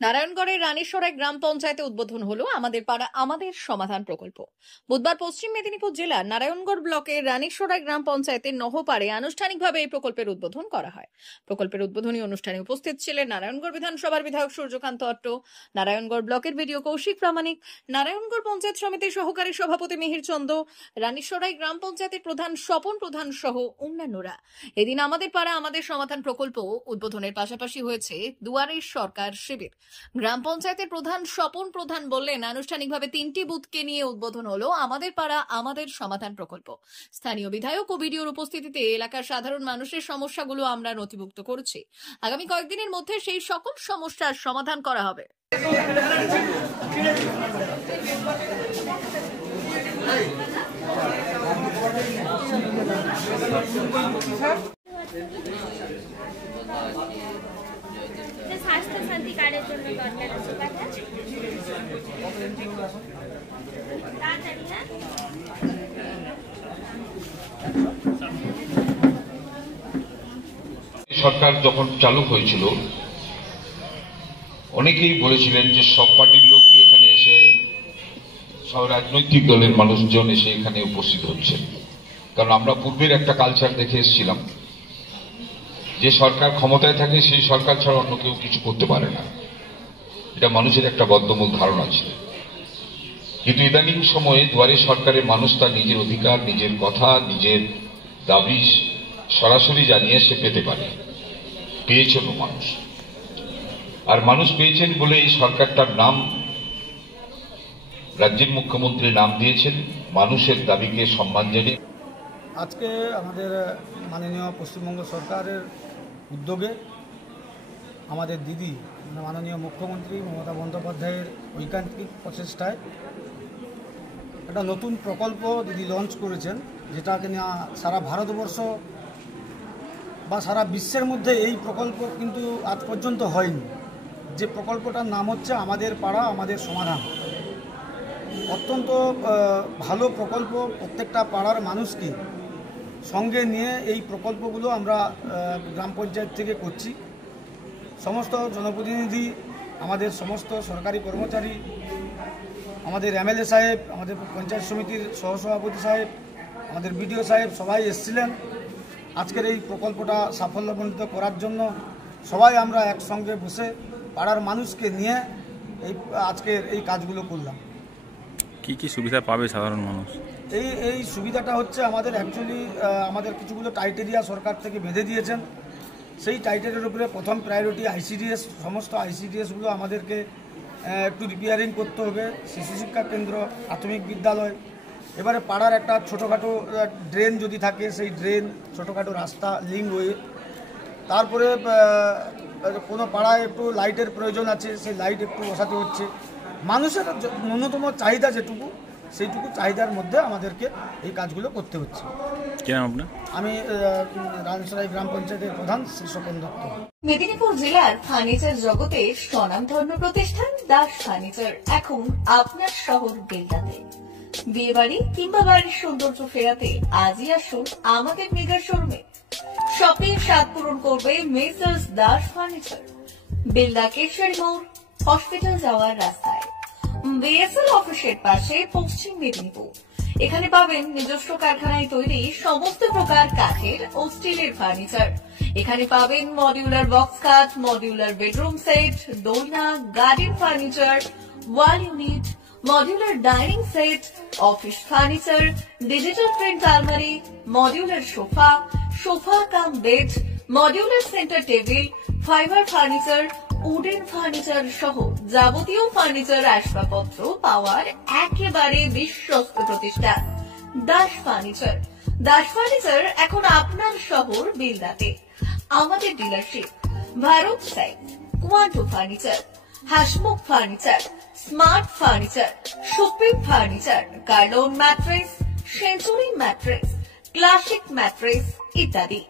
নারায়ণগড়ের রানীসরাই গ্রাম পঞ্চায়েতে উদ্বোধন হলো আমাদের পাড়া আমাদের সমাধান প্রকল্প। বুধবার পশ্চিম মেদিনীপুর জেলার নারায়ণগড় ব্লকের রানীসরাই গ্রাম পঞ্চায়েতের নহপাড়ে আনুষ্ঠানিকভাবে এই প্রকল্পের উদ্বোধন করা হয়। প্রকল্পের উদ্বোধনী অনুষ্ঠানে উপস্থিত ছিলেন নারায়ণগড় বিধানসভার বিধায়ক সূর্যকান্ত অট্ট, নারায়ণগড় ব্লকের বিডিও কৌশিক প্রামাণিক, নারায়ণগড় পঞ্চায়েত সমিতির সহকারী সভাপতি মিহির চন্দ, রানীসরাই গ্রাম পঞ্চায়েতের প্রধান স্বপন প্রধান সহ অন্যান্যরা। এদিন আমাদের পাড়া আমাদের সমাধান প্রকল্প উদ্বোধনের পাশাপাশি হয়েছে দুয়ারের সরকার শিবির। গ্রাম পঞ্চায়েতের প্রধান স্বপন প্রধান বললেন, আনুষ্ঠানিকভাবে 3টি বুথকে নিয়ে উদ্বোধন হলো আমাদের পাড়া আমাদের সমাধান প্রকল্প। স্থানীয় বিধায়ক ও বিডিওর উপস্থিতিতে এলাকার সাধারণ মানুষের সমস্যাগুলো আমরা নথিভুক্ত করেছি। আগামী কয়েকদিনের মধ্যে সেই সকল সমস্যার সমাধান করা হবে। স্বাস্থ্য সাথী কার্ডের জন্য দরকার আছে তাড়াতাড়ি। সরকার যখন চালু হয়েছিল অনেকেই বলেছিলেন যে সব পার্টির লোকই এখানে এসে, সব রাজনৈতিক দলের মানুষজন এসে এখানে উপস্থিত হচ্ছেন। কারণ আমরা পূর্বের একটা কালচার দেখে এসেছিলাম যে সরকার ক্ষমতায় থাকে সেই সরকার ছাড়া অন্য কেউ কিছু করতে পারে না, এটা মানুষের একটা বদ্ধমূল ধারণা ছিল। কিন্তু ইদানিং সময়ে দুয়ারে সরকারের মানুষ তার নিজের অধিকার, নিজের কথা, নিজের দাবি সরাসরি জানিয়ে সে পেতে পারে, পেয়েছেন মানুষ। আর মানুষ পেয়েছেন বলে এই সরকারটার নাম রাজ্যের মুখ্যমন্ত্রী নাম দিয়েছেন মানুষের দাবিকে সম্মান জানিয়ে। আজকে আমাদের মাননীয় পশ্চিমবঙ্গ সরকারের উদ্যোগে আমাদের দিদি মাননীয় মুখ্যমন্ত্রী মমতা বন্দ্যোপাধ্যায়ের ঐকান্তিক প্রচেষ্টায় একটা নতুন প্রকল্প দিদি লঞ্চ করেছেন, যেটাকে নিয়ে সারা ভারতবর্ষ বা সারা বিশ্বের মধ্যে এই প্রকল্প কিন্তু আজ পর্যন্ত হয়নি। যে প্রকল্পটার নাম হচ্ছে আমাদের পাড়া আমাদের সমাধান। অত্যন্ত ভালো প্রকল্প, প্রত্যেকটা পাড়ার মানুষকে সঙ্গে নিয়ে এই প্রকল্পগুলো আমরা গ্রাম পঞ্চায়েত থেকে করছি। সমস্ত জনপ্রতিনিধি, আমাদের সমস্ত সরকারি কর্মচারী, আমাদের এমএলএ সাহেব, আমাদের পঞ্চায়েত সমিতির সহসভাপতি সাহেব, আমাদের বিডিও সাহেব সবাই এসেছিলেন আজকের এই প্রকল্পটা সাফল্যমণ্ডিত করার জন্য। সবাই আমরা একসঙ্গে বসে পাড়ার মানুষকে নিয়ে আজকের এই কাজগুলো করলাম। কি কি সুবিধা পাবে সাধারণ মানুষ? এই সুবিধাটা হচ্ছে আমাদের অ্যাকচুয়ালি আমাদের কিছুগুলো ক্রাইটেরিয়া সরকার থেকে বেঁধে দিয়েছেন। সেই ক্রাইটেরিয়ার উপরে প্রথম প্রায়োরিটি আইসিডিএস। সমস্ত আইসিডিএসগুলো আমাদেরকে একটু রিপেয়ারিং করতে হবে। শিশু শিক্ষা কেন্দ্র, প্রাথমিক বিদ্যালয়, এবারে পাড়ার একটা ছোটোখাটো ড্রেন যদি থাকে সেই ড্রেন, ছোটোখাটো রাস্তা, লিঙ্কওয়ে, তারপরে কোনো পাড়ায় একটু লাইটের প্রয়োজন আছে, সেই লাইট একটু বসাতে হচ্ছে। মানুষের ন্যূনতম চাহিদা যেটুকু, সেইটুকু চাহিদার মধ্যে আমাদেরকে এই কাজগুলো করতে হচ্ছে। আমি রানীসরাই গ্রাম পঞ্চায়েতের প্রধান শ্রী স্বপন দত্ত। মেদিনীপুর জেলার ফার্নিচার জগতে স্বনামধন্য প্রতিষ্ঠান দাস ফার্নিচার এখন আপনার শহর বেলদাতে। বিয়ে বাড়ি কিংবা বাড়ির সৌন্দর্য ফেরাতে আজই আসুন আমাদের মেগা শোরুমে। শপিং স্বাদ পূরণ করবে মেসার্স দাস ফার্নিচার, বেলদা কেশরী মোড়, হসপিটাল যাওয়ার রাস্তায়, বিএসএল অফিসের পাশে, পশ্চিম মেদিনীপুর। এখানে পাবেন নিজস্ব কারখানায় তৈরি সমস্ত প্রকার কাঠের ও স্টিলের ফার্নিচার। এখানে পাবেন modular box cut, modular bedroom set, দোলনা, garden furniture, wall unit, modular dining set, office furniture, digital print আলমারি, modular sofa, sofa cum bed, modular centre table, fibre furniture, wooden furniture সহ যাবতীয় ফার্নিচার আসবাবপত্র পাওয়ার একেবারে বিশ্বস্ত প্রতিষ্ঠান দাস ফার্নিচার। দাস ফার্নিচার এখন আপনার শহর বেলদাতে। আমাদের dealership Bharat side, Quanto furniture, Hasmukh furniture, smart furniture, supreme furniture, Kurlon mattress, century mattress, classic mattress ইত্যাদি।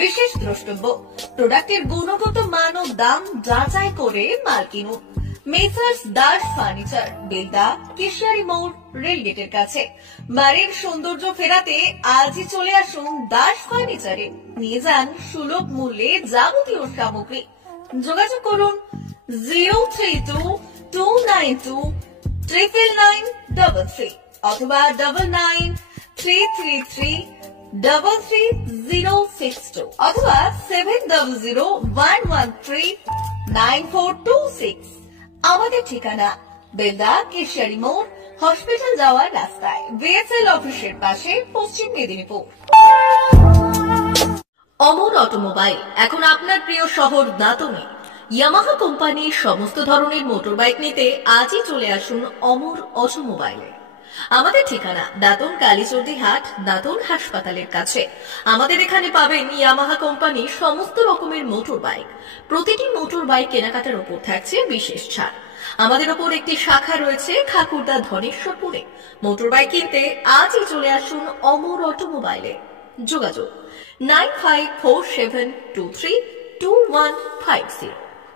বিশেষ দ্রষ্টব্য, প্রোডাক্টের গুণগত মান ও দাম যাচাই করে মাল কিনুন। মেসার্স দাস ফার্নিচার, বেলদা কেশরী মোড়, রেলগেটের কাছে। বাড়ির সৌন্দর্য ফেরাতে আজই চলে আসুন দাস ফার্নিচারে। নিয়ে যান সুলভ মূল্যে যাবতীয় সামগ্রী। যোগাযোগ করুন 032-292-99933 অথবা 99-333-33062 অথবা 7001139426। আমাদের ঠিকানা বেলদা কেশিয়ারি মোড়, হসপিটাল যাওয়ার রাস্তায়, বিএসএল অফিসের পাশে, পশ্চিম মেদিনীপুর। অমর অটোমোবাইল এখন আপনার প্রিয় শহর দাঁতনে। ইয়ামাহা কোম্পানির সমস্ত ধরনের মোটরবাইক নিতে আজই চলে আসুন অমর অটোমোবাইলে। আমাদের ঠিকানা দাঁতন কালীচর্দি হাট, দাঁতন হাসপাতালের কাছে। আমাদের এখানে পাবেন ইয়ামাহা কোম্পানির সমস্ত রকমের মোটর বাইক। প্রতিটি মোটর বাইক কেনাকাটার উপর থাকছে বিশেষ ছাড়। আমাদের ওপর একটি শাখা রয়েছে খাকুরদা ধনেশ্বরপুরে। মোটর বাইক কিনতে আজই চলে আসুন অমর অটোমোবাইলে। যোগাযোগ 9547232150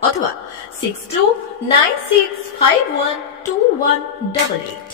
অথবা 6296512188।